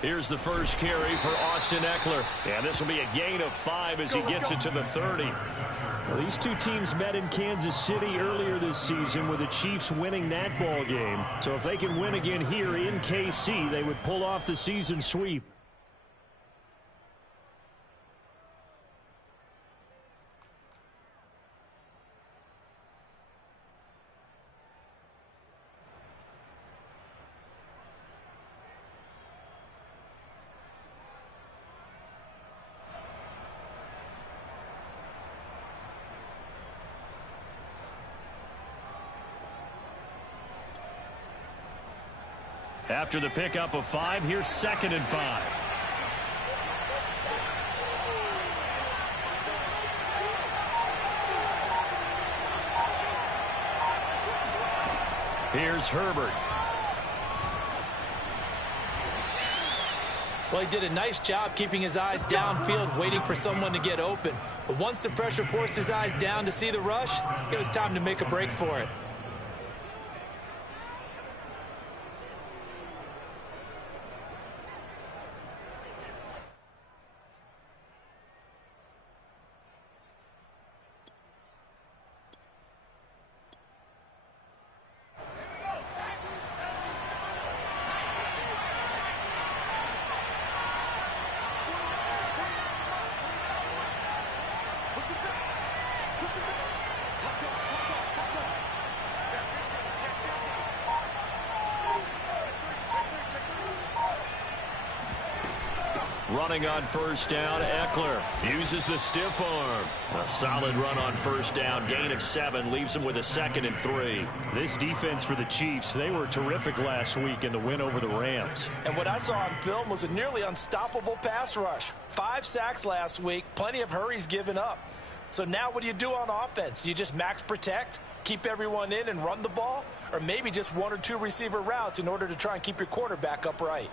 Here's the first carry for Austin Ekeler. And this will be a gain of 5 as he gets it to the 30. Well, these two teams met in Kansas City earlier this season with the Chiefs winning that ball game. So if they can win again here in KC, they would pull off the season sweep. After the pickup of 5, here's 2nd and 5. Here's Herbert. Well, he did a nice job keeping his eyes downfield, waiting for someone to get open. But once the pressure forced his eyes down to see the rush, it was time to make a break for it. Running on first down, Ekeler uses the stiff arm. A solid run on first down, gain of 7, leaves him with a 2nd and 3. This defense for the Chiefs, they were terrific last week in the win over the Rams. And what I saw on film was a nearly unstoppable pass rush. 5 sacks last week, plenty of hurries given up. So now what do you do on offense? You just max protect, keep everyone in and run the ball? Or maybe just 1 or 2 receiver routes in order to try and keep your quarterback upright?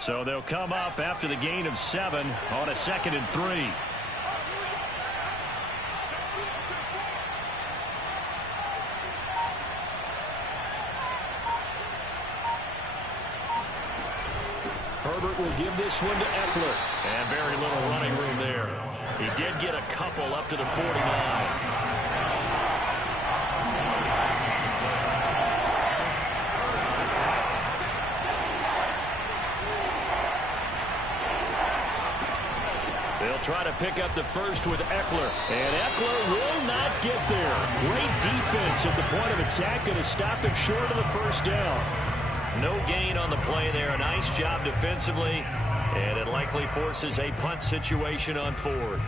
So they'll come up after the gain of 7 on a 2nd and 3. Herbert will give this one to Ekeler. And very little running room there. He did get a couple up to the 49. They'll try to pick up the first with Ekeler. And Ekeler will not get there. Great defense at the point of attack, going to stop him short of the first down. No gain on the play there. A nice job defensively. And it likely forces a punt situation on 4th.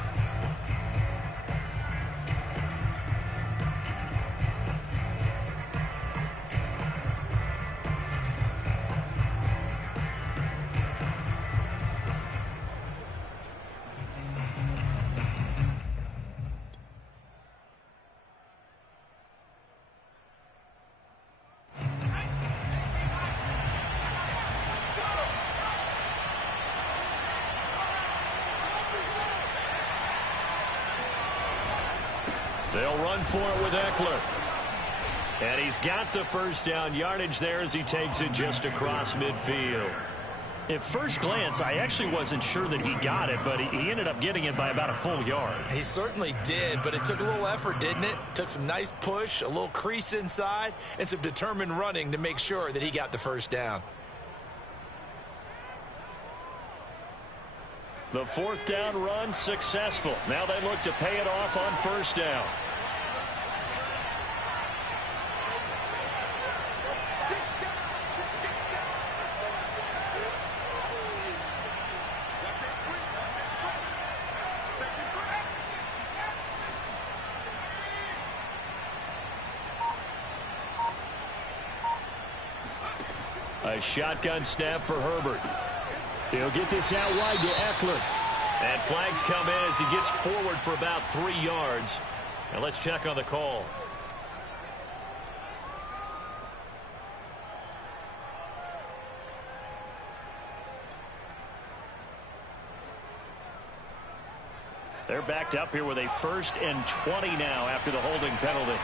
They'll run for it with Ekeler. And he's got the first down yardage there as he takes it just across midfield. At first glance, I actually wasn't sure that he got it, but he ended up getting it by about a full yard. He certainly did, but it took a little effort, didn't it? Took some nice push, a little crease inside, and some determined running to make sure that he got the first down. The 4th down run successful. Now they look to pay it off on first down. A shotgun snap for Herbert. He'll get this out wide to Ekeler. And flags come in as he gets forward for about 3 yards. And let's check on the call. They're backed up here with a 1st and 20 now after the holding penalty.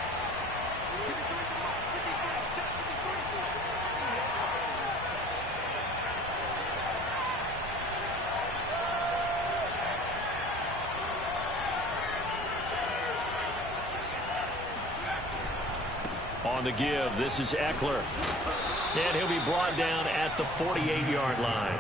On the give, this is Eckler. And he'll be brought down at the 48-yard line.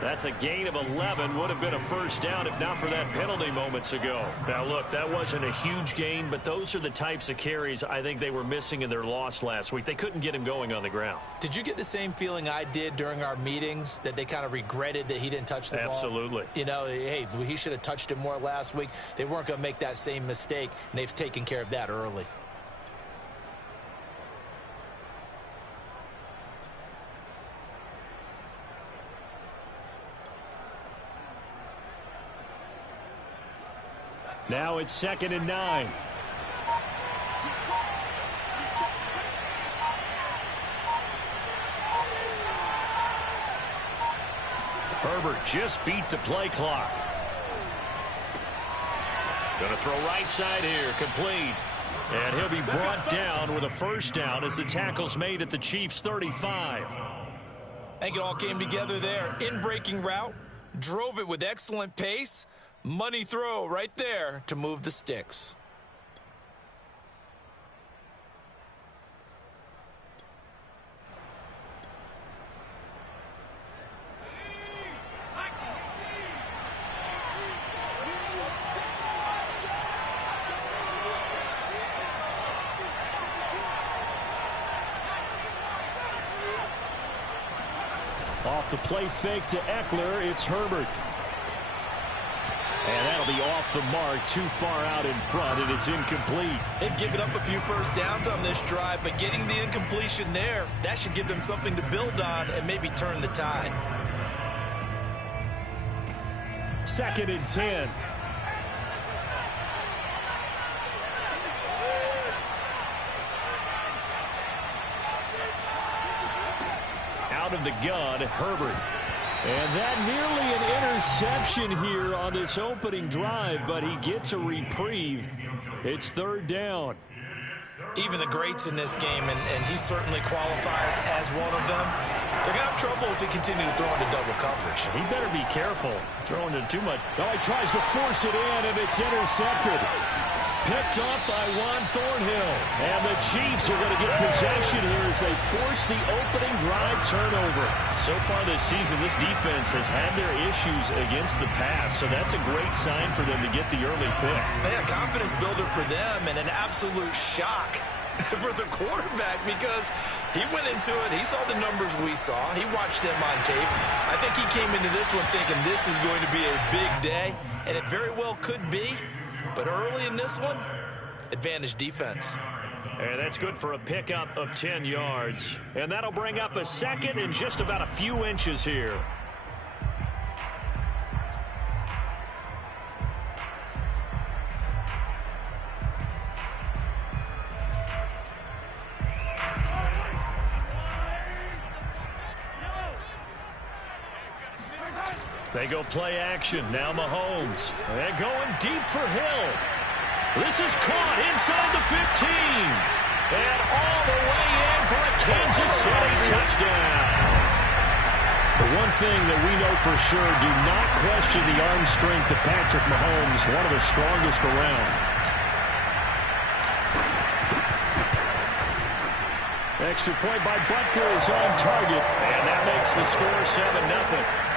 That's a gain of 11. Would have been a first down if not for that penalty moments ago. Now, look, that wasn't a huge gain, but those are the types of carries I think they were missing in their loss last week. They couldn't get him going on the ground. Did you get the same feeling I did during our meetings, that they kind of regretted that he didn't touch the ball? Absolutely. You know, hey, he should have touched it more last week. They weren't going to make that same mistake, and they've taken care of that early. Now it's 2nd and 9. Herbert just beat the play clock. Going to throw right side here, complete. And he'll be brought down with a first down as the tackle's made at the Chiefs' 35. I think it all came together there. In-breaking route, drove it with excellent pace. Money throw right there to move the sticks. Off the play fake to Eckler, it's Herbert. And that'll be off the mark, too far out in front, and it's incomplete. They've given up a few first downs on this drive, but getting the incompletion there, that should give them something to build on and maybe turn the tide. 2nd and 10. Out of the gun, Herbert. And that nearly an interception here on this opening drive, but he gets a reprieve. It's 3rd down. Even the greats in this game, and he certainly qualifies as one of them, they're going to have trouble if he continues to throw into double coverage. He better be careful throwing it too much. Oh, he tries to force it in, and it's intercepted. Picked up by Juan Thornhill. And the Chiefs are going to get possession here as they force the opening drive turnover. So far this season, this defense has had their issues against the pass, so that's a great sign for them to get the early pick. Yeah, confidence builder for them, and an absolute shock for the quarterback because he went into it. He saw the numbers we saw. He watched them on tape. I think he came into this one thinking this is going to be a big day, and it very well could be. But early in this one, advantage defense. And that's good for a pickup of 10 yards. And that'll bring up a 2nd and just about a few inches here. They go play action. Now Mahomes. They're going deep for Hill. This is caught inside the 15. And all the way in for a Kansas City touchdown. The one thing that we know for sure, do not question the arm strength of Patrick Mahomes, one of the strongest around. Extra point by Butker is on target. And that makes the score 7-0.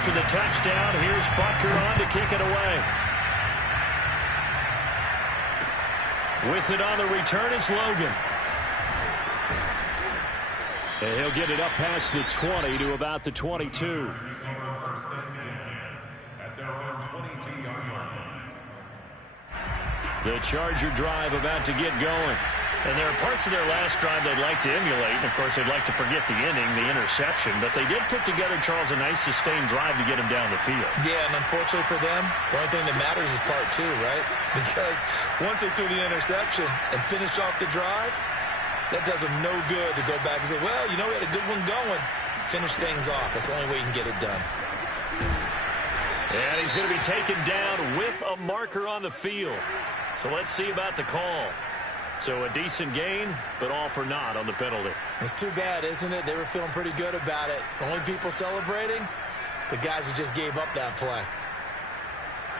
After the touchdown, here's Butker on to kick it away. With it on the return is Logan. And he'll get it up past the 20 to about the 22. The Charger drive about to get going. And there are parts of their last drive they'd like to emulate. And, of course, they'd like to forget the inning, the interception. But they did put together, Charles, a nice sustained drive to get him down the field. Yeah, and unfortunately for them, the only thing that matters is part 2, right? Because once they threw the interception and finished off the drive, that does them no good to go back and say, well, you know, we had a good one going. Finish things off. That's the only way you can get it done. And he's going to be taken down with a marker on the field. So let's see about the call. So a decent gain, but all for naught on the penalty. It's too bad, isn't it? They were feeling pretty good about it. The only people celebrating, the guys who just gave up that play.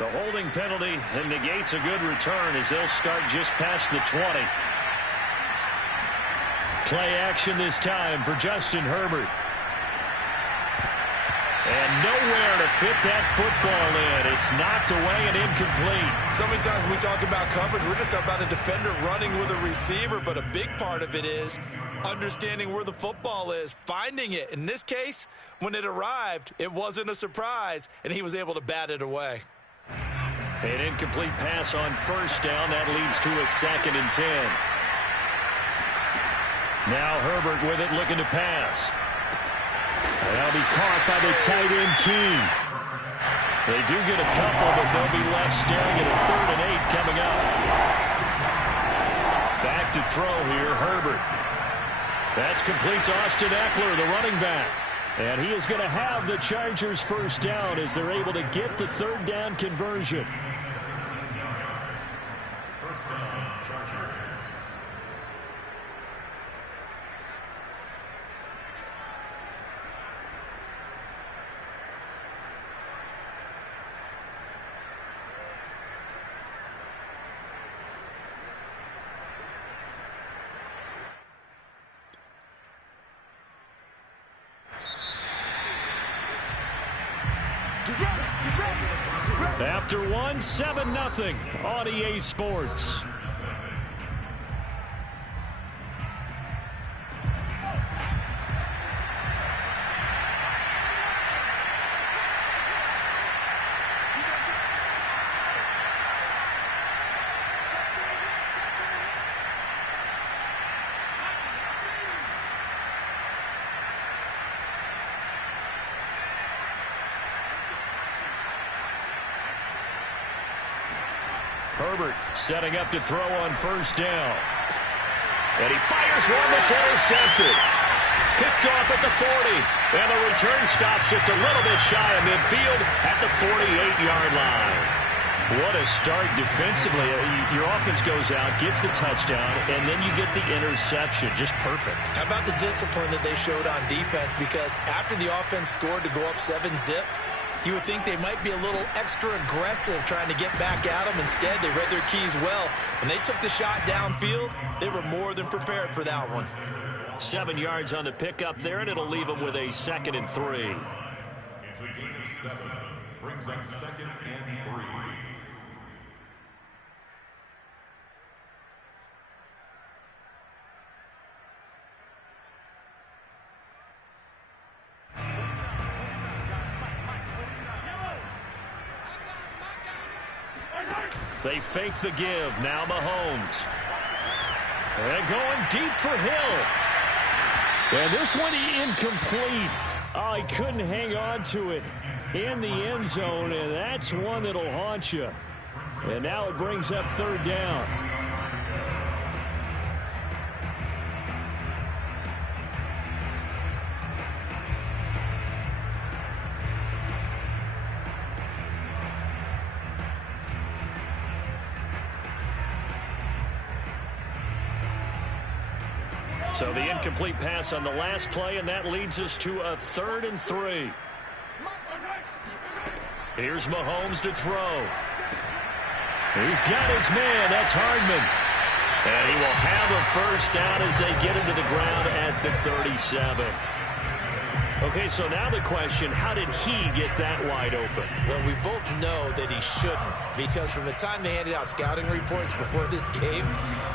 The holding penalty and negates a good return as they'll start just past the 20. Play action this time for Justin Herbert. And nowhere to fit that football in. It's knocked away and incomplete. So many times when we talk about coverage, we're just about a defender running with a receiver, but a big part of it is understanding where the football is, finding it. In this case, when it arrived, it wasn't a surprise, and he was able to bat it away. An incomplete pass on first down. That leads to a 2nd and 10. Now Herbert with it, looking to pass. And that'll be caught by the tight end, Keene. They do get a couple, but they'll be left staring at a 3rd and 8 coming up. Back to throw here, Herbert. That's complete to Austin Eckler, the running back. And he is going to have the Chargers first down as they're able to get the 3rd down conversion. First down, Chargers. After one, 7-0 on EA Sports. Herbert setting up to throw on first down. And he fires one that's intercepted. Picked off at the 40. And the return stops just a little bit shy of midfield at the 48-yard line. What a start defensively. Your offense goes out, gets the touchdown, and then you get the interception. Just perfect. How about the discipline that they showed on defense? Because after the offense scored to go up 7-zip, you would think they might be a little extra aggressive trying to get back at them. Instead, they read their keys well. When they took the shot downfield, they were more than prepared for that one. 7 yards on the pickup there, and it'll leave them with a 2nd and 3. It's a gain of 7. Brings up 2nd and 3. They fake the give. Now Mahomes. And going deep for Hill. And this one incomplete. Oh, he couldn't hang on to it in the end zone, and that's one that'll haunt you. And now it brings up 3rd down. So the incomplete pass on the last play, and that leads us to a 3rd and 3. Here's Mahomes to throw. He's got his man. That's Hardman. And he will have a first down as they get him to the ground at the 37. Okay, so now the question, how did he get that wide open? Well, we both know that he shouldn't, because from the time they handed out scouting reports before this game,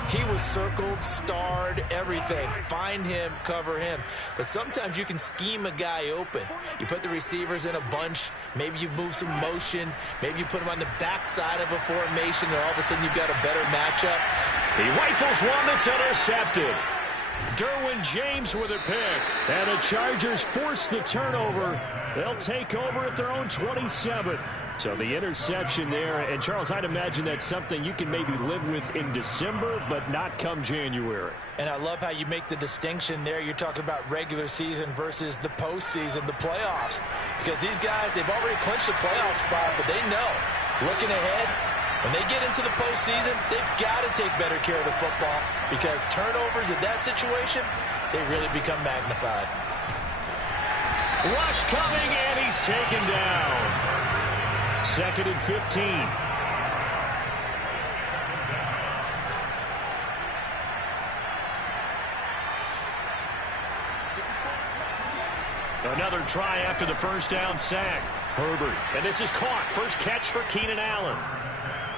he was circled, starred, everything. Find him, cover him. But sometimes you can scheme a guy open. You put the receivers in a bunch. Maybe you move some motion. Maybe you put him on the backside of a formation, and all of a sudden you've got a better matchup. He rifles one that's intercepted. Derwin James with a pick. And the Chargers force the turnover. They'll take over at their own 27. So the interception there. And, Charles, I'd imagine that's something you can maybe live with in December, but not come January. And I love how you make the distinction there. You're talking about regular season versus the postseason, the playoffs. Because these guys, they've already clinched a playoff spot, but they know, looking ahead, when they get into the postseason, they've got to take better care of the football, because turnovers in that situation, they really become magnified. Rush coming, and he's taken down. 2nd and 15. Another try after the first down sack. Herbert. And this is caught. First catch for Keenan Allen.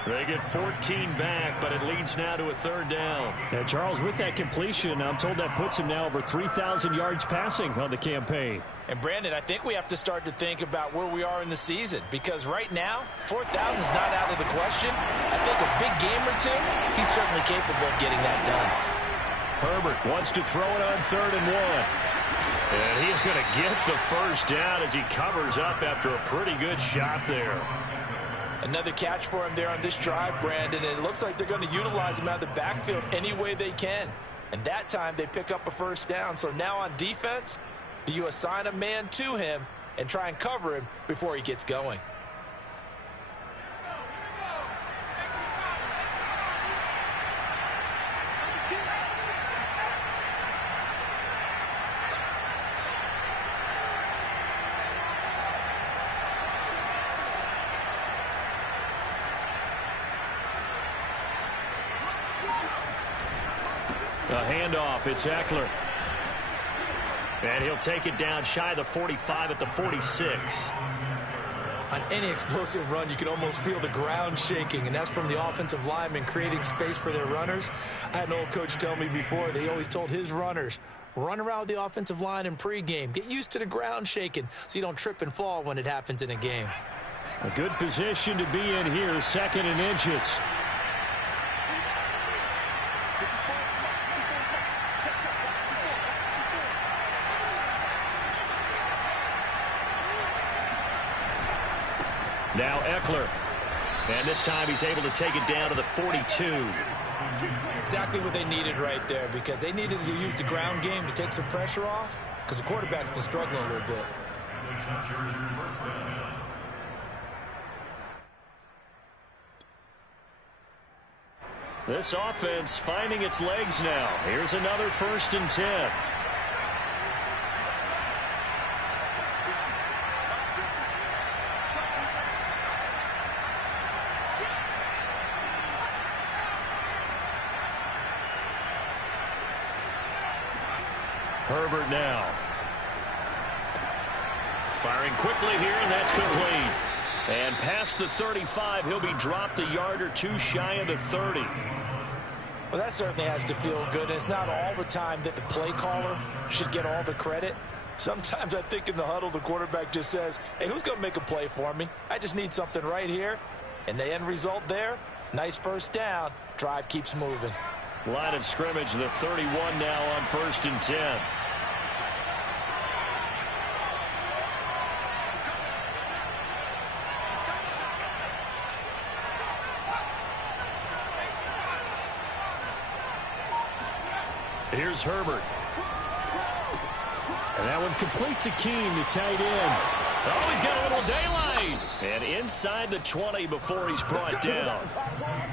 They get 14 back, but it leads now to a 3rd down. Yeah, Charles, with that completion, I'm told that puts him now over 3,000 yards passing on the campaign. And, Brandon, I think we have to start to think about where we are in the season, because right now, 4,000 is not out of the question. I think a big game or two, he's certainly capable of getting that done. Herbert wants to throw it on 3rd and 1. And he's going to get the first down as he covers up after a pretty good shot there. Another catch for him there on this drive, Brandon, and it looks like they're going to utilize him out of the backfield any way they can. And that time they pick up a first down. So now on defense, do you assign a man to him and try and cover him before he gets going? A handoff, it's Eckler. And he'll take it down shy of the 45 at the 46. On any explosive run, you can almost feel the ground shaking, and that's from the offensive linemen creating space for their runners. I had an old coach tell me before, they always told his runners, run around with the offensive line in pregame. Get used to the ground shaking so you don't trip and fall when it happens in a game. A good position to be in here, 2nd and inches. Now Eckler. And this time he's able to take it down to the 42. Exactly what they needed right there, because they needed to use the ground game to take some pressure off, because the quarterback's been struggling a little bit. This offense finding its legs now. Here's another 1st and 10. Herbert now. Firing quickly here, and that's complete. And past the 35, he'll be dropped a yard or two shy of the 30. Well, that certainly has to feel good. And it's not all the time that the play caller should get all the credit. Sometimes I think in the huddle, the quarterback just says, hey, who's going to make a play for me? I just need something right here. And the end result there, nice first down. Drive keeps moving. Line of scrimmage, the 31 now on 1st and 10. Here's Herbert. And that one complete to Keene, the tight end. Oh, he's got a little daylight. And inside the 20 before he's brought down.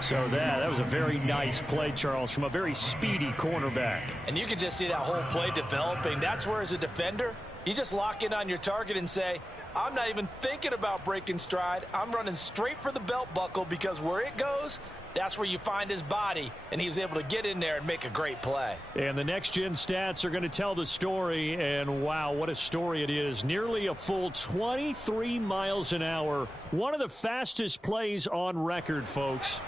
So that was a very nice play, Charles, from a very speedy cornerback. And you can just see that whole play developing. That's where, as a defender, you just lock in on your target and say, I'm not even thinking about breaking stride. I'm running straight for the belt buckle, because where it goes, that's where you find his body, and he was able to get in there and make a great play. And the next-gen stats are going to tell the story, and wow, what a story it is. Nearly a full 23 miles an hour. One of the fastest plays on record, folks.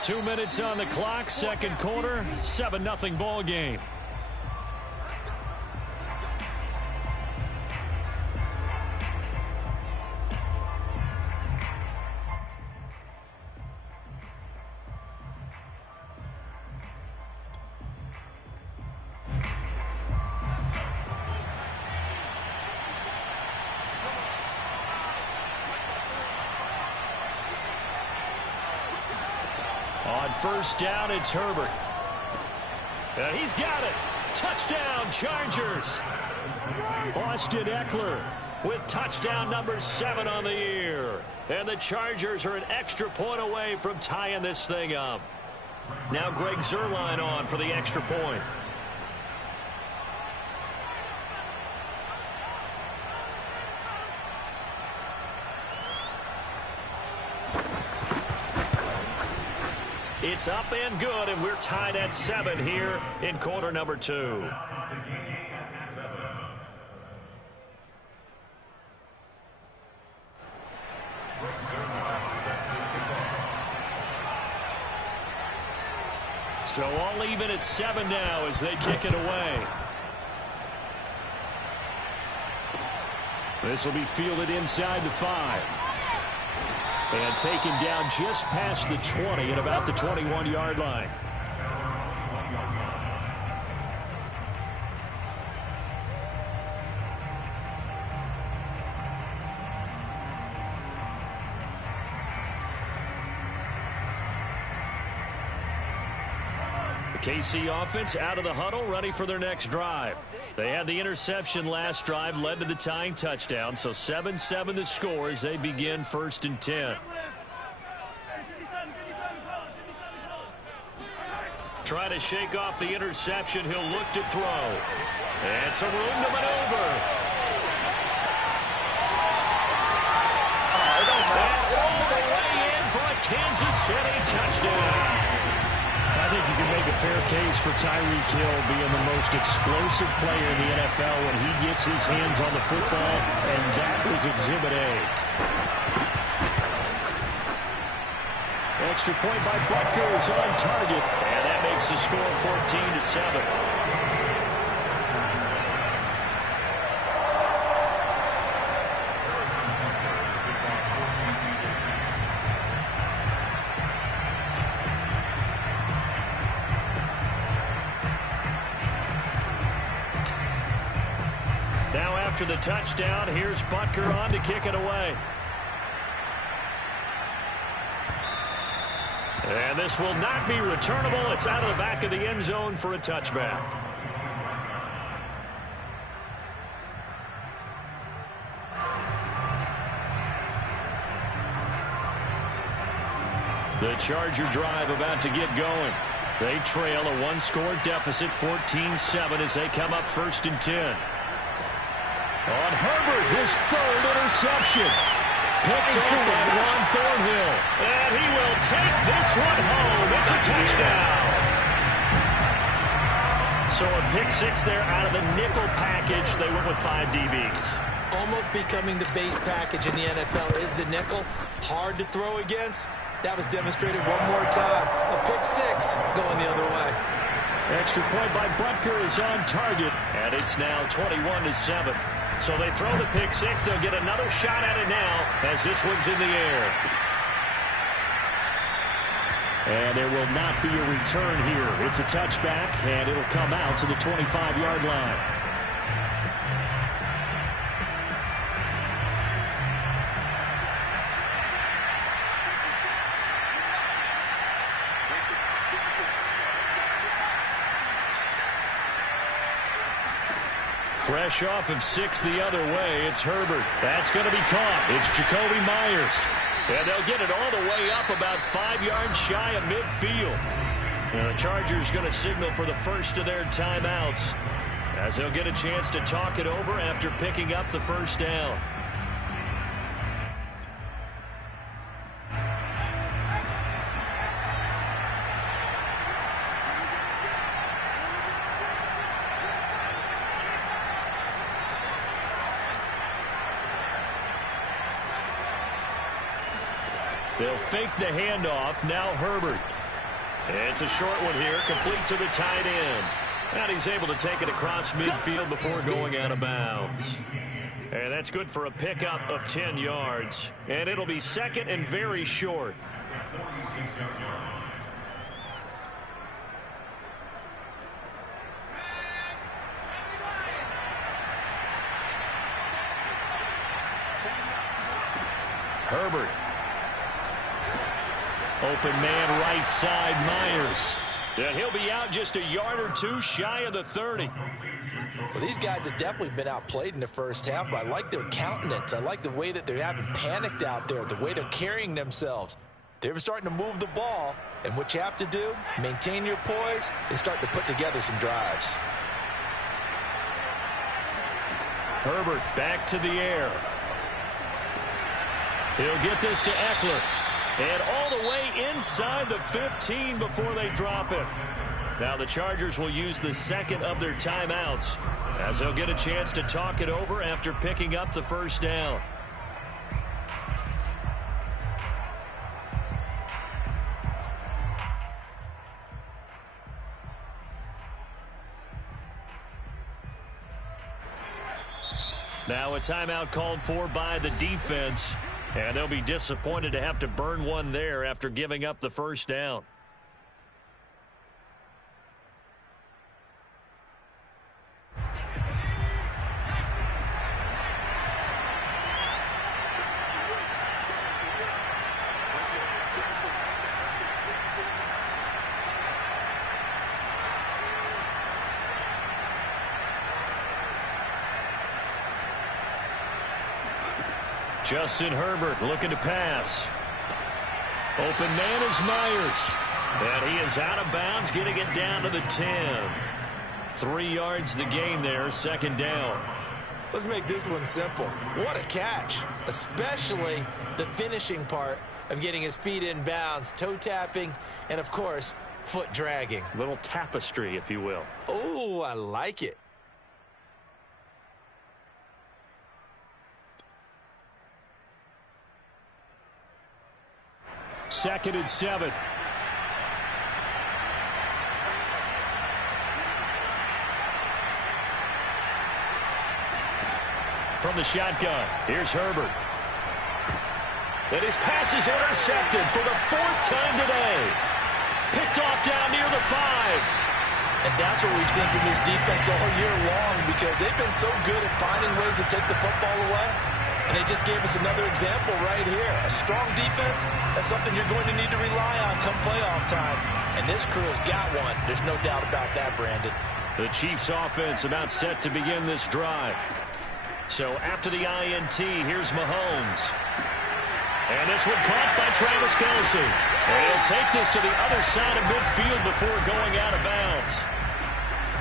Two minutes on the clock, second quarter, 7-0 ball game. On first down, it's Herbert. And he's got it. Touchdown, Chargers. Austin Eckler with touchdown number 7 on the year. And the Chargers are an extra point away from tying this thing up. Now Greg Zuerlein on for the extra point. It's up and good, and we're tied at 7 here in quarter number 2. So all even at 7 now as they kick it away. This will be fielded inside the 5. And taken down just past the 20 at about the 21-yard line. The KC offense out of the huddle, ready for their next drive. They had the interception last drive, led to the tying touchdown, so 7-7 the score as they begin 1st and 10. Try to shake off the interception. He'll look to throw. And some room to maneuver. And all the way in for a Kansas City touchdown. I think you can make a fair case for Tyreek Hill being the most explosive player in the NFL when he gets his hands on the football, and that was Exhibit A. Extra point by Butker is on target. And that makes the score 14-7. After the touchdown, here's Butker on to kick it away. And this will not be returnable. It's out of the back of the end zone for a touchback. The Charger drive about to get going. They trail a one-score deficit, 14-7, as they come up 1st and 10. On Herbert, his 3rd interception. Picked up by Juan Thornhill. And he will take this one home. It's a touchdown. So a pick 6 there out of the nickel package. They went with 5 DBs. Almost becoming the base package in the NFL is the nickel. Hard to throw against. That was demonstrated one more time. A pick 6 going the other way. Extra point by Butker is on target. And it's now 21-7. So they throw the pick 6. They'll get another shot at it now as this one's in the air. And there will not be a return here. It's a touchback, and it'll come out to the 25-yard line. Fresh off of 6 the other way, it's Herbert. That's going to be caught. It's Jacoby Myers. And they'll get it all the way up about 5 yards shy of midfield. And the Chargers going to signal for the first of their timeouts as they'll get a chance to talk it over after picking up the first down. They'll fake the handoff. Now Herbert. It's a short one here, complete to the tight end. And he's able to take it across midfield before going out of bounds. And that's good for a pickup of 10 yards. And it'll be 2nd and very short. Herbert. Open man right side, Myers. And he'll be out just a yard or 2 shy of the 30. Well, these guys have definitely been outplayed in the first half, but I like their countenance. I like the way that they haven't panicked out there, the way they're carrying themselves. They're starting to move the ball, and what you have to do, maintain your poise and start to put together some drives. Herbert back to the air. He'll get this to Eckler. And all the way inside the 15 before they drop it. Now the Chargers will use the second of their timeouts as they'll get a chance to talk it over after picking up the first down. Now a timeout called for by the defense, and they'll be disappointed to have to burn one there after giving up the first down. Justin Herbert looking to pass. Open man is Myers. And he is out of bounds, getting it down to the 10. 3 yards the gain there, second down. Let's make this one simple. What a catch, especially the finishing part of getting his feet in bounds, toe tapping, and of course, foot dragging. Little tapestry, if you will. Oh, I like it. Second and 7. From the shotgun, here's Herbert. And his pass is intercepted for the 4th time today. Picked off down near the 5. And that's what we've seen from this defense all year long, because they've been so good at finding ways to take the football away. And they just gave us another example right here. A strong defense, that's something you're going to need to rely on come playoff time. And this crew's got one. There's no doubt about that, Brandon. The Chiefs offense about set to begin this drive. So after the INT, here's Mahomes. And this one caught by Travis Kelce. And he'll take this to the other side of midfield before going out of bounds.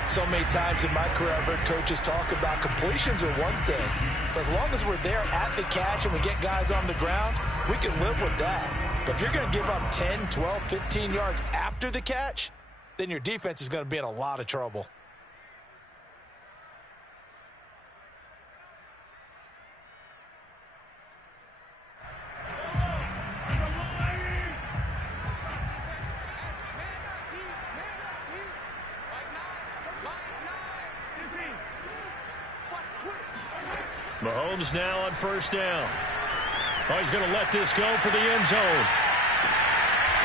So many times in my career, I've heard coaches talk about completions are one thing. But as long as we're there at the catch and we get guys on the ground, we can live with that. But if you're going to give up 10, 12, 15 yards after the catch, then your defense is going to be in a lot of trouble. Mahomes now on first down. Oh, he's going to let this go for the end zone.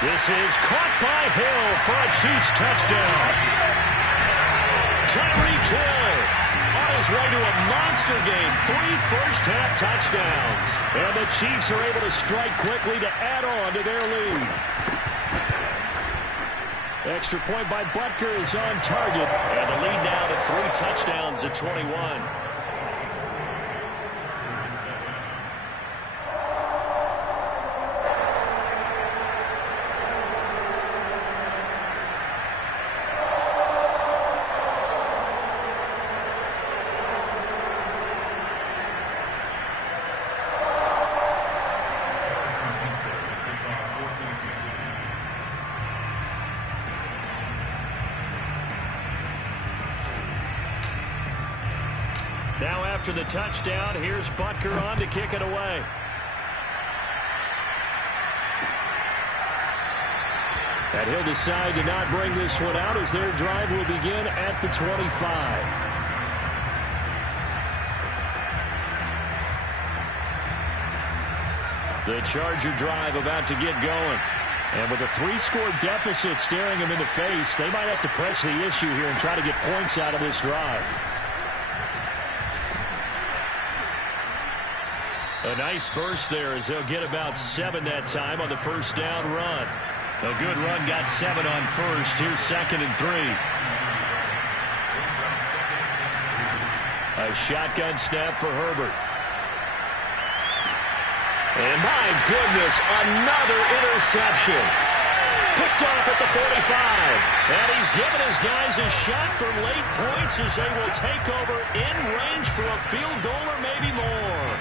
This is caught by Hill for a Chiefs touchdown. Tyreek Hill on his way to a monster game. 3 first-half touchdowns. And the Chiefs are able to strike quickly to add on to their lead. Extra point by Butker is on target. And the lead now to 3 touchdowns at 21. Now after the touchdown, here's Butker on to kick it away. And he'll decide to not bring this one out as their drive will begin at the 25. The Charger drive about to get going. And with a 3-score deficit staring them in the face, they might have to press the issue here and try to get points out of this drive. A nice burst there as they'll get about 7 that time on the first down run. A good run got 7 on first. Here's second and 3. A shotgun snap for Herbert. And my goodness, another interception. Picked off at the 45. And he's given his guys a shot for late points as they will take over in range for a field goal or maybe more.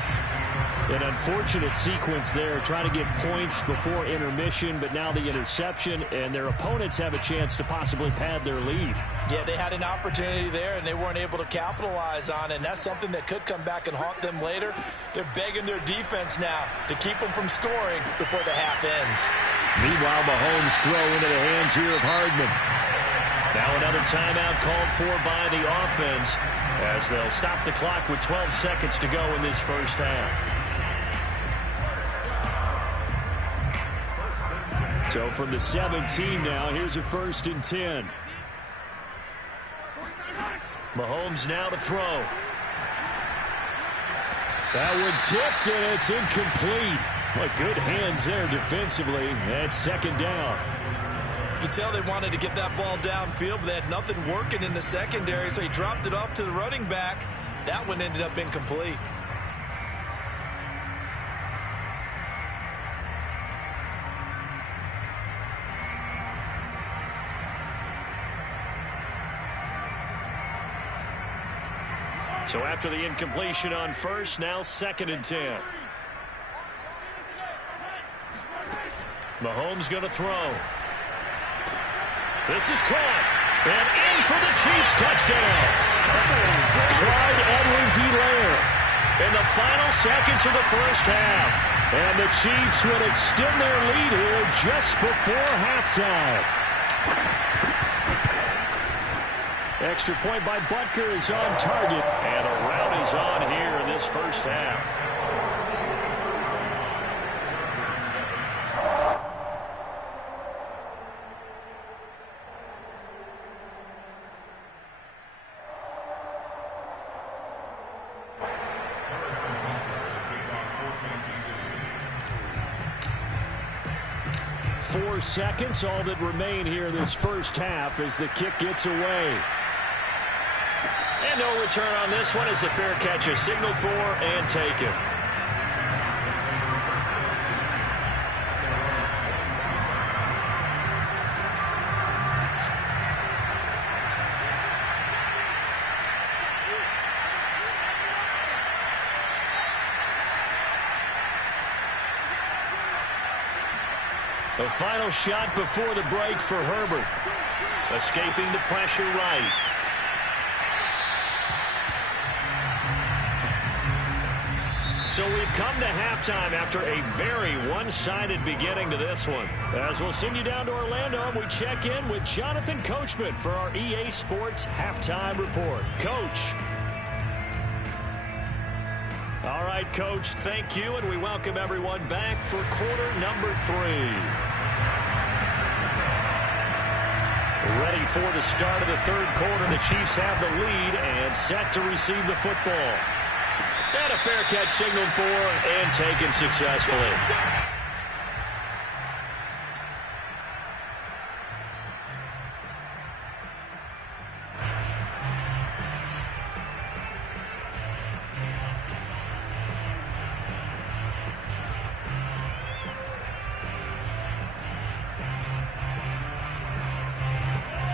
An unfortunate sequence there, trying to get points before intermission, but now the interception, and their opponents have a chance to possibly pad their lead. Yeah, they had an opportunity there, and they weren't able to capitalize on it, and that's something that could come back and haunt them later. They're begging their defense now to keep them from scoring before the half ends. Meanwhile, Mahomes throw into the hands here of Hardman. Now another timeout called for by the offense as they'll stop the clock with 12 seconds to go in this first half. So from the 17 now, here's a 1st and 10. Mahomes now to throw. That one tipped, and it's incomplete. What good hands there defensively. That's 2nd down. You can tell they wanted to get that ball downfield, but they had nothing working in the secondary, so he dropped it off to the running back. That one ended up incomplete. So after the incompletion on first, now 2nd and 10. Mahomes going to throw. This is caught. And in for the Chiefs touchdown. Clyde Edwards-Helaire in the final seconds of the first half. And the Chiefs would extend their lead here just before halftime. Extra point by Butker is on target. And a rout is on here in this first half. Seconds, all that remain here this first half as the kick gets away. And no return on this one as the fair catch is signaled for and taken. The final shot before the break for Herbert. Escaping the pressure right. So we've come to halftime after a very one-sided beginning to this one. As we'll send you down to Orlando, and we check in with Jonathan Coachman for our EA Sports Halftime Report. Coach. All right, Coach, thank you, and we welcome everyone back for quarter number 3. Ready for the start of the third quarter. The Chiefs have the lead and set to receive the football. And a fair catch signaled for and taken successfully.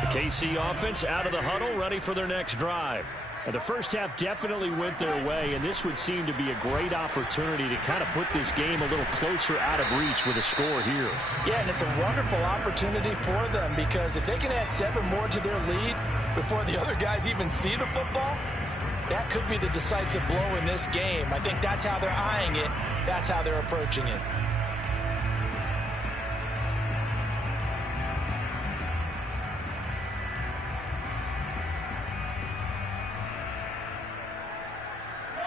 KC offense out of the huddle, ready for their next drive. The first half definitely went their way, and this would seem to be a great opportunity to kind of put this game a little closer out of reach with a score here. Yeah, and it's a wonderful opportunity for them because if they can add 7 more to their lead before the other guys even see the football, that could be the decisive blow in this game. I think that's how they're eyeing it. That's how they're approaching it.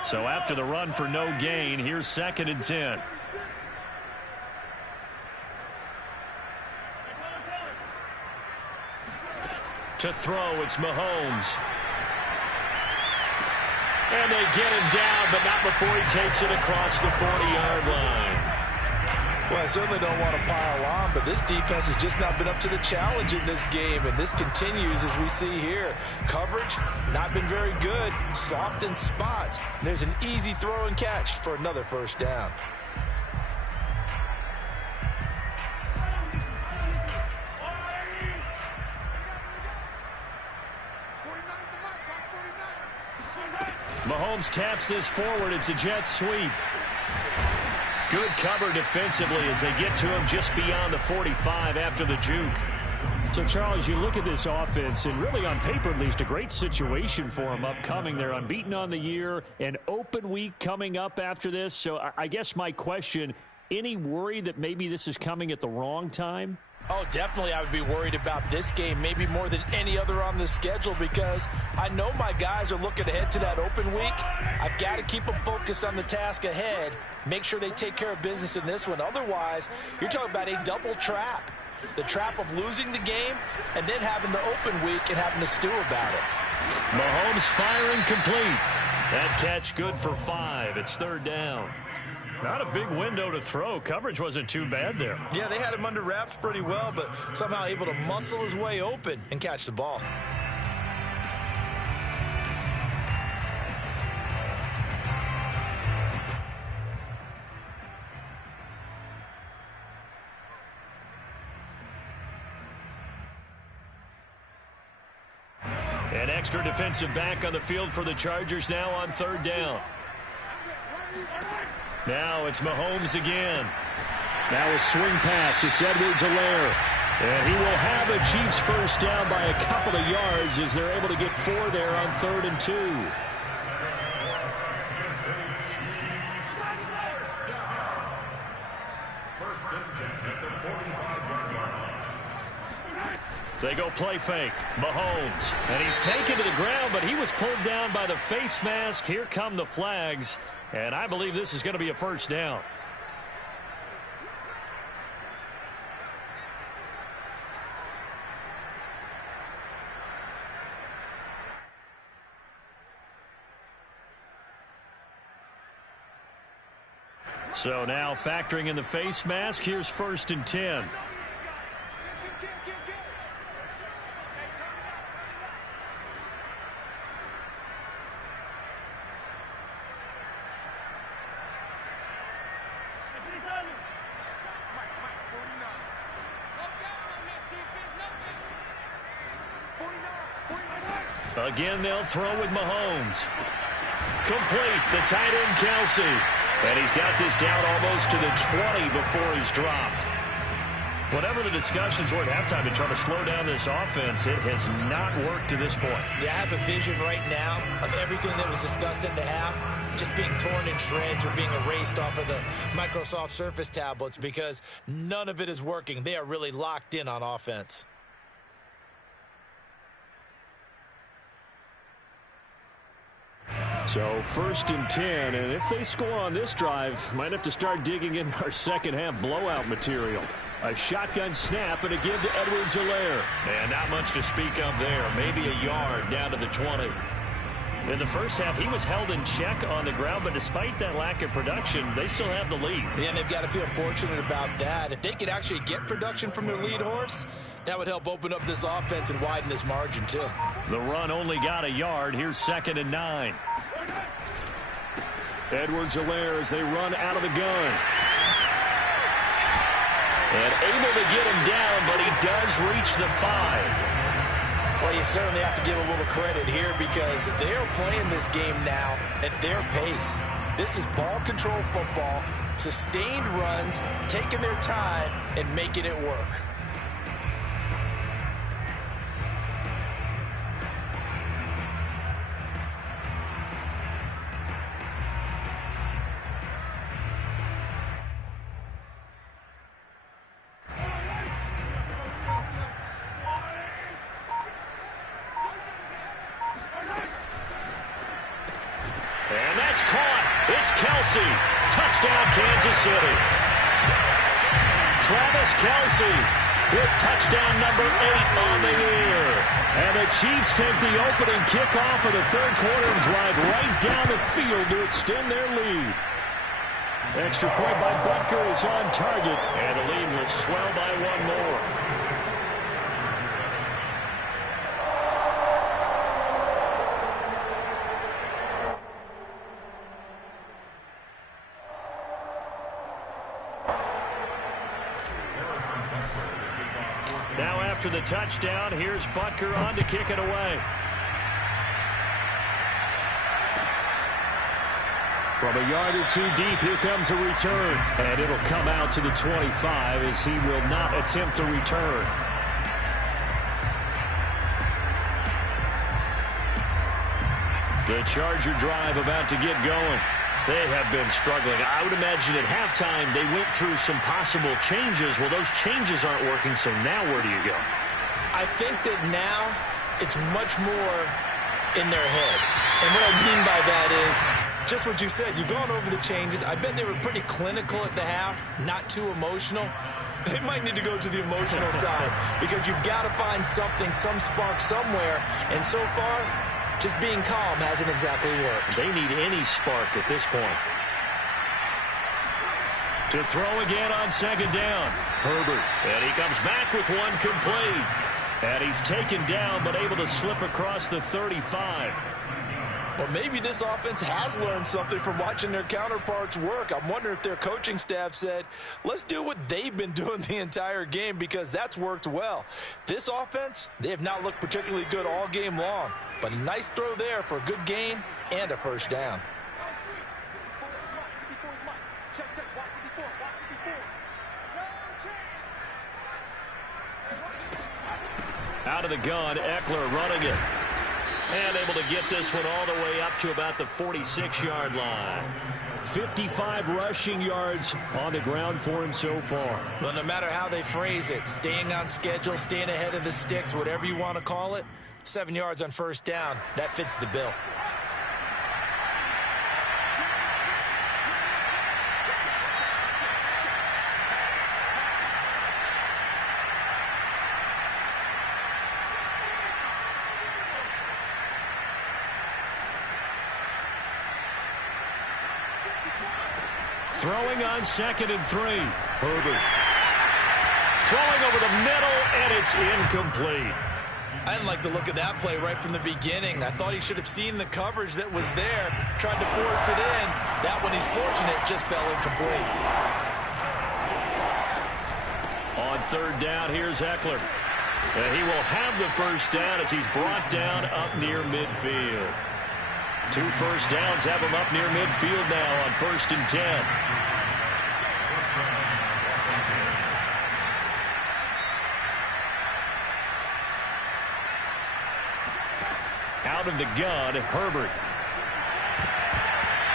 So after the run for no gain, here's 2nd and 10. To throw, it's Mahomes. And they get him down, but not before he takes it across the 40-yard line. Well, I certainly don't want to pile on, but this defense has just not been up to the challenge in this game, and this continues as we see here. Coverage, not been very good, soft in spots. And there's an easy throw and catch for another first down. Mahomes taps this forward. It's a jet sweep. Good cover defensively as they get to him just beyond the 45 after the juke. So, Charles, you look at this offense, and really on paper at least, a great situation for them upcoming. They're unbeaten on the year, an open week coming up after this. So I guess my question, any worry that maybe this is coming at the wrong time? Oh, definitely I would be worried about this game, maybe more than any other on the schedule, because I know my guys are looking ahead to that open week. I've got to keep them focused on the task ahead, make sure they take care of business in this one. Otherwise, you're talking about a double trap. The trap of losing the game and then having the open week and having to stew about it. Mahomes firing complete. That catch good for 5. It's third down. Not a big window to throw. Coverage wasn't too bad there. Yeah, they had him under wraps pretty well, but somehow able to muscle his way open and catch the ball. An extra defensive back on the field for the Chargers now on third down. Now it's Mahomes again. Now a swing pass. It's Edwards-Helaire. And he will have a Chiefs first down by a couple of yards as they're able to get 4 there on 3rd and 2. They go play fake. Mahomes. And he's taken to the ground, but he was pulled down by the face mask. Here come the flags. And I believe this is going to be a first down. So now factoring in the face mask, here's 1st and 10. Again, they'll throw with Mahomes. Complete, the tight end, Kelce. And he's got this down almost to the 20 before he's dropped. Whatever the discussions were at halftime to try to slow down this offense, it has not worked to this point. Yeah, I have a vision right now of everything that was discussed at the half just being torn in shreds or being erased off of the Microsoft Surface tablets because none of it is working. They are really locked in on offense. So 1st and 10, and if they score on this drive, might have to start digging in our second half blowout material. A shotgun snap and a give to Edwards-Helaire. And not much to speak of there. Maybe a yard down to the 20. In the first half, he was held in check on the ground, but despite that lack of production, they still have the lead. Yeah, and they've got to feel fortunate about that. If they could actually get production from their lead horse, that would help open up this offense and widen this margin, too. The run only got a yard. Here's 2nd and 9. Edwards-Helaire as they run out of the gun. And able to get him down, but he does reach the 5. Well, you certainly have to give a little credit here because they are playing this game now at their pace. This is ball control football, sustained runs, taking their time, and making it work. Kelce, touchdown Kansas City. Travis Kelce with touchdown number 8 on the year. And the Chiefs take the opening kickoff of the 3rd quarter and drive right down the field to extend their lead. Extra point by Butker is on target, and the lead will swell by 1 more. Now after the touchdown, here's Butker on to kick it away. From a yard or two deep, here comes a return. And it'll come out to the 25 as he will not attempt a return. The Charger drive about to get going. They have been struggling. I would imagine at halftime they went through some possible changes. Well, those changes aren't working, so now where do you go? I think that now it's much more in their head. And what I mean by that is just what you said. You've gone over the changes. I bet they were pretty clinical at the half, not too emotional. They might need to go to the emotional side because you've got to find something, some spark somewhere. And so far, just being calm hasn't exactly worked. They need any spark at this point. To throw again on second down. Herbert. And he comes back with one complete. And he's taken down but able to slip across the 35. Well, maybe this offense has learned something from watching their counterparts work. I'm wondering if their coaching staff said, let's do what they've been doing the entire game because that's worked well. This offense, they have not looked particularly good all game long. But a nice throw there for a good gain and a first down. Out of the gun, Eckler running it. And able to get this one all the way up to about the 46-yard line. 55 rushing yards on the ground for him so far. Well, no matter how they phrase it, staying on schedule, staying ahead of the sticks, whatever you want to call it, 7 yards on first down, that fits the bill. Throwing on 2nd and 3. Herbert. Throwing over the middle, and it's incomplete. I didn't like the look of that play right from the beginning. I thought he should have seen the coverage that was there, tried to force it in. That one, he's fortunate, just fell incomplete. On third down, here's Eckler. And he will have the first down as he's brought down up near midfield. 2 first downs have him up near midfield now on 1st and 10. Out of the gun, Herbert.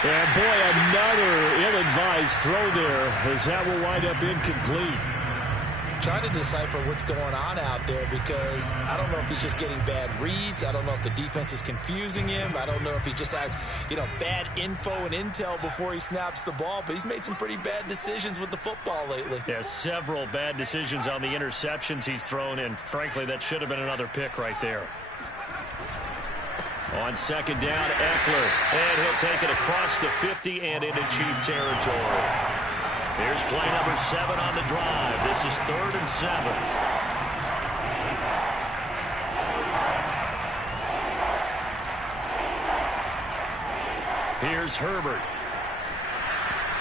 And boy, another ill-advised throw there as that will wind up incomplete. Trying to decipher what's going on out there because I don't know if he's just getting bad reads. I don't know if the defense is confusing him. I don't know if he just has, bad info and intel before he snaps the ball. But he's made some pretty bad decisions with the football lately. Yeah, several bad decisions on the interceptions he's thrown in. Frankly, that should have been another pick right there. On 2nd down, Eckler. And he'll take it across the 50 and into Chief territory. Here's play number 7 on the drive. This is 3rd and 7. Here's Herbert.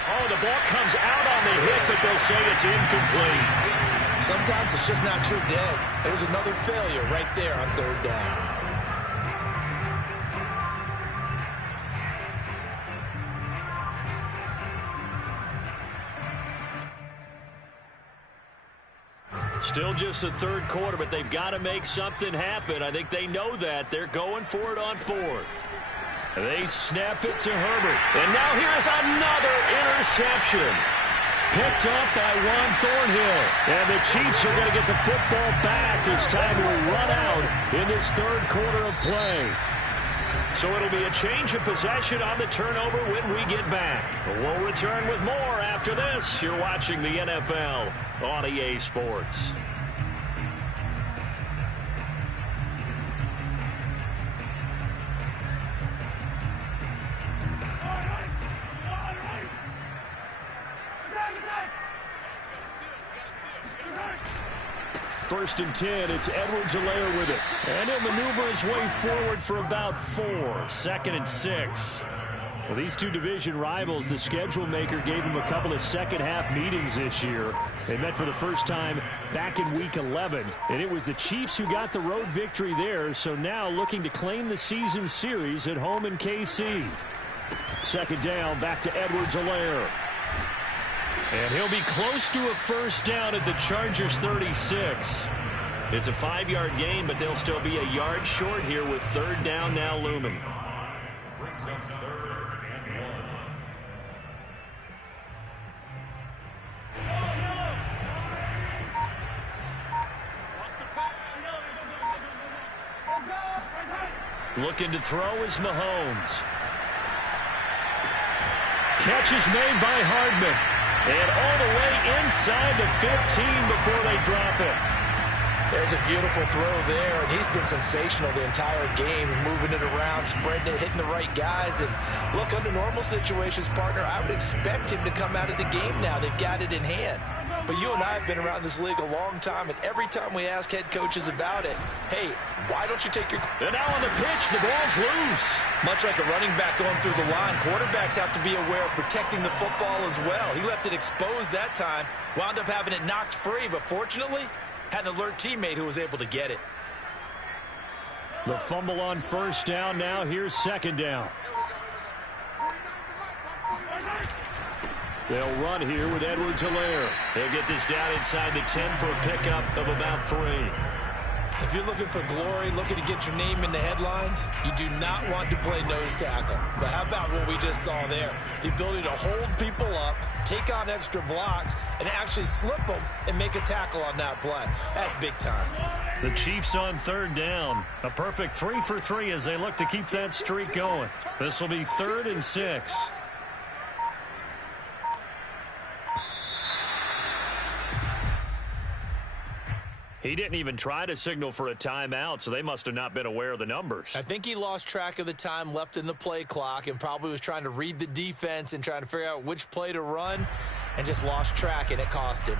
Oh, the ball comes out on the hit, but they'll say it's incomplete. Sometimes it's just not your day. There's another failure right there on 3rd down. Still just the 3rd quarter, but they've got to make something happen. I think they know that. They're going for it on 4th. They snap it to Herbert. And now here's another interception. Picked up by Juan Thornhill. And the Chiefs are going to get the football back as time will run out in this 3rd quarter of play. So it'll be a change of possession on the turnover when we get back. We'll return with more after this. You're watching the NFL on EA Sports. First and 10, it's Edwards-Helaire with it. And he'll maneuver his way forward for about 4. 2nd and 6. Well, these two division rivals, the schedule maker gave them a couple of second-half meetings this year. They met for the first time back in Week 11. And it was the Chiefs who got the road victory there, so now looking to claim the season series at home in KC. Second down, back to Edwards-Helaire. And he'll be close to a first down at the Chargers' 36. It's a 5-yard gain, but they'll still be a yard short here with third down now looming. Brings up 3rd and 1. Looking to throw is Mahomes. Catch is made by Hardman. And all the way inside the 15 before they drop it. There's a beautiful throw there, and he's been sensational the entire game, moving it around, spreading it, hitting the right guys. And look, under normal situations, partner, I would expect him to come out of the game now. They've got it in hand. But you and I have been around this league a long time, and every time we ask head coaches about it, hey, why don't you take your... And now on the pitch, the ball's loose. Much like a running back going through the line, quarterbacks have to be aware of protecting the football as well. He left it exposed that time, wound up having it knocked free, but fortunately, had an alert teammate who was able to get it. The fumble on first down now. Here's second down. They'll run here with Edwards-Helaire. He'll get this down inside the 10 for a pickup of about 3. If you're looking for glory, looking to get your name in the headlines, you do not want to play nose tackle. But how about what we just saw there? The ability to hold people up, take on extra blocks, and actually slip them and make a tackle on that play. That's big time. The Chiefs on third down. A perfect 3 for 3 as they look to keep that streak going. This will be 3rd and 6. He didn't even try to signal for a timeout, so they must have not been aware of the numbers. I think he lost track of the time left in the play clock and probably was trying to read the defense and trying to figure out which play to run and just lost track, and it cost him.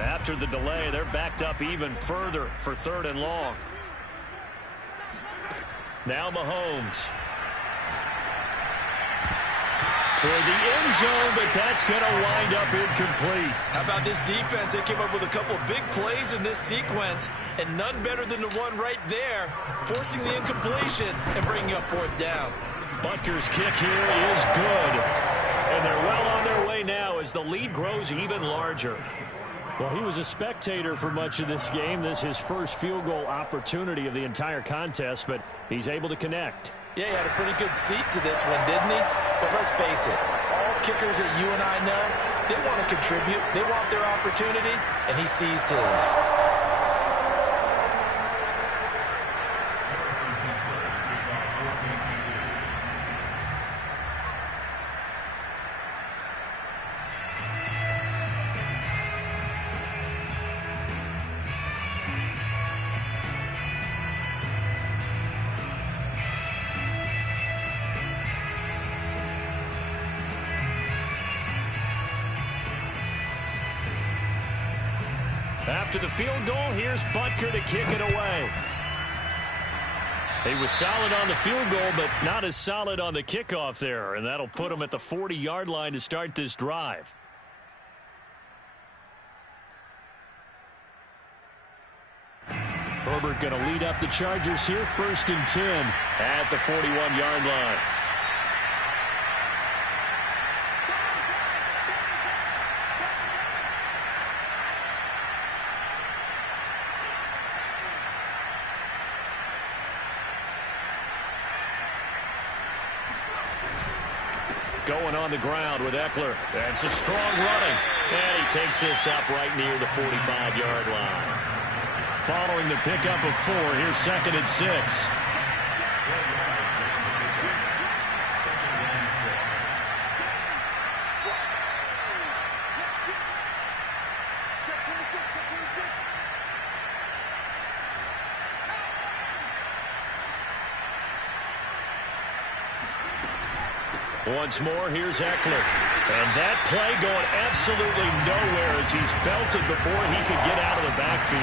After the delay, they're backed up even further for 3rd and long. Now Mahomes. Toward the end zone, but that's going to wind up incomplete. How about this defense? They came up with a couple of big plays in this sequence, and none better than the one right there, forcing the incompletion and bringing up 4th down. Butker's kick here is good. And they're well on their way now as the lead grows even larger. Well, he was a spectator for much of this game. This is his first field goal opportunity of the entire contest, but he's able to connect. Yeah, he had a pretty good seat to this one, didn't he? But let's face it, all kickers that you and I know, they want to contribute. They want their opportunity, and he seized his. After the field goal, here's Butker to kick it away. He was solid on the field goal, but not as solid on the kickoff there, and that'll put him at the 40-yard line to start this drive. Herbert going to lead up the Chargers here, 1st and 10 at the 41-yard line. Going on the ground with Eckler. That's a strong running. And he takes this up right near the 45-yard line. Following the pickup of 4, here's 2nd and 6. Once more, here's Eckler. And that play going absolutely nowhere as he's belted before he could get out of the backfield.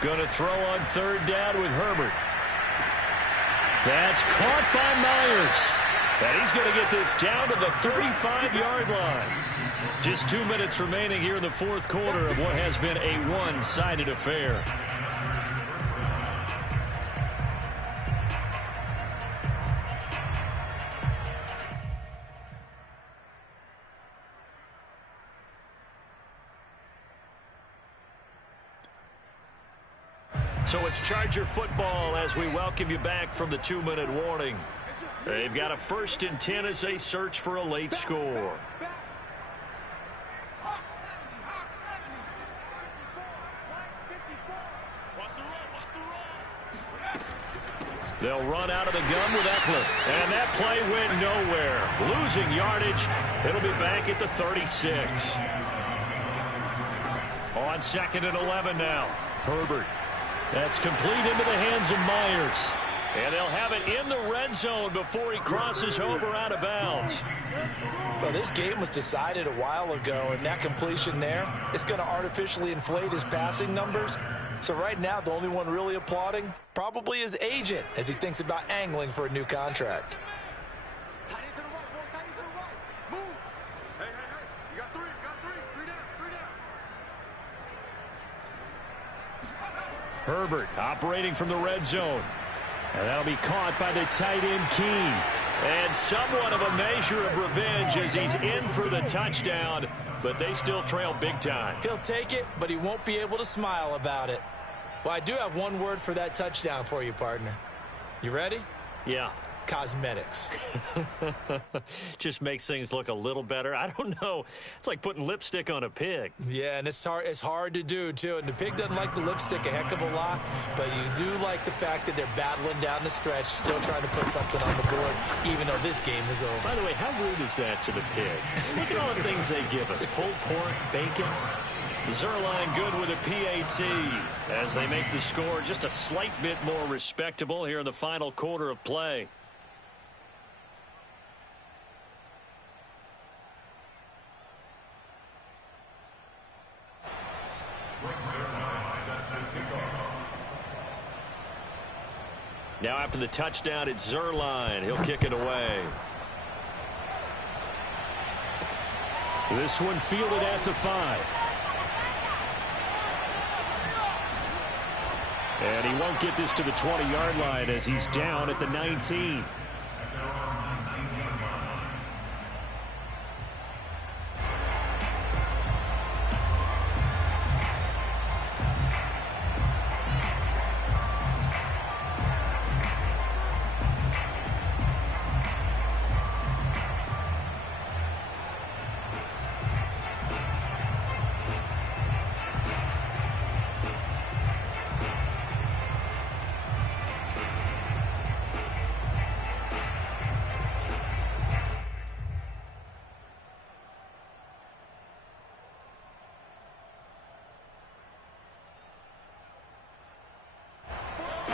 Going to throw on third down with Herbert. That's caught by Myers. And he's going to get this down to the 35-yard line. Just 2 minutes remaining here in the fourth quarter of what has been a one-sided affair. So it's Charger football as we welcome you back from the 2-minute warning. They've got a 1st and 10 as they search for a late score. They'll run out of the gun with Eckler. And that play went nowhere. Losing yardage. It'll be back at the 36. On 2nd and 11 now. Herbert. That's complete into the hands of Myers. And they'll have it in the red zone before he crosses over out of bounds. Well, this game was decided a while ago, and that completion there, it's going to artificially inflate his passing numbers. So right now, the only one really applauding probably his agent as he thinks about angling for a new contract. Herbert operating from the red zone. And that'll be caught by the tight end, Keene. And somewhat of a measure of revenge as he's in for the touchdown, but they still trail big time. He'll take it, but he won't be able to smile about it. Well, I do have one word for that touchdown for you, partner. You ready? Yeah. Cosmetics. Just makes things look a little better. I don't know. It's like putting lipstick on a pig. Yeah, and it's hard to do, too. And the pig doesn't like the lipstick a heck of a lot, but you do like the fact that they're battling down the stretch, still trying to put something on the board, even though this game is over. By the way, how rude is that to the pig? Look at all the things they give us. Pulled pork, bacon. Zuerlein good with a PAT as they make the score just a slight bit more respectable here in the final quarter of play. Now after the touchdown, it's Zuerlein. He'll kick it away. This one fielded at the 5. And he won't get this to the 20-yard line as he's down at the 19.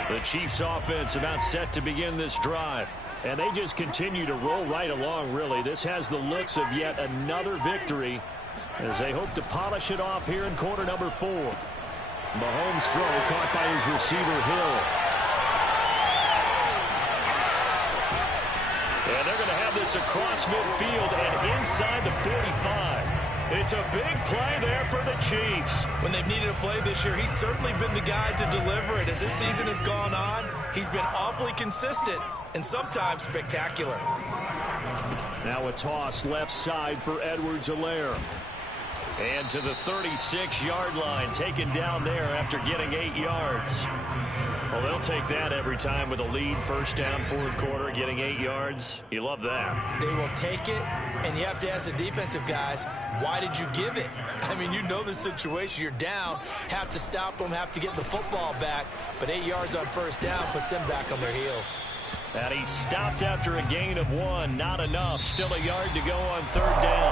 The Chiefs offense about set to begin this drive. And they just continue to roll right along, really. This has the looks of yet another victory as they hope to polish it off here in quarter number 4. Mahomes' throw caught by his receiver, Hill. And they're going to have this across midfield and inside the 45. It's a big play there for the Chiefs. When they've needed a play this year, he's certainly been the guy to deliver it. As this season has gone on, he's been awfully consistent and sometimes spectacular. Now a toss left side for Edwards-Helaire. And to the 36-yard line, taken down there after getting 8 yards. Well, they'll take that every time with a lead. First down, fourth quarter, getting 8 yards. You love that. They will take it, and you have to ask the defensive guys, why did you give it? I mean, you know the situation. You're down, have to stop them, have to get the football back. But 8 yards on first down puts them back on their heels. And he stopped after a gain of 1. Not enough. Still a yard to go on third down.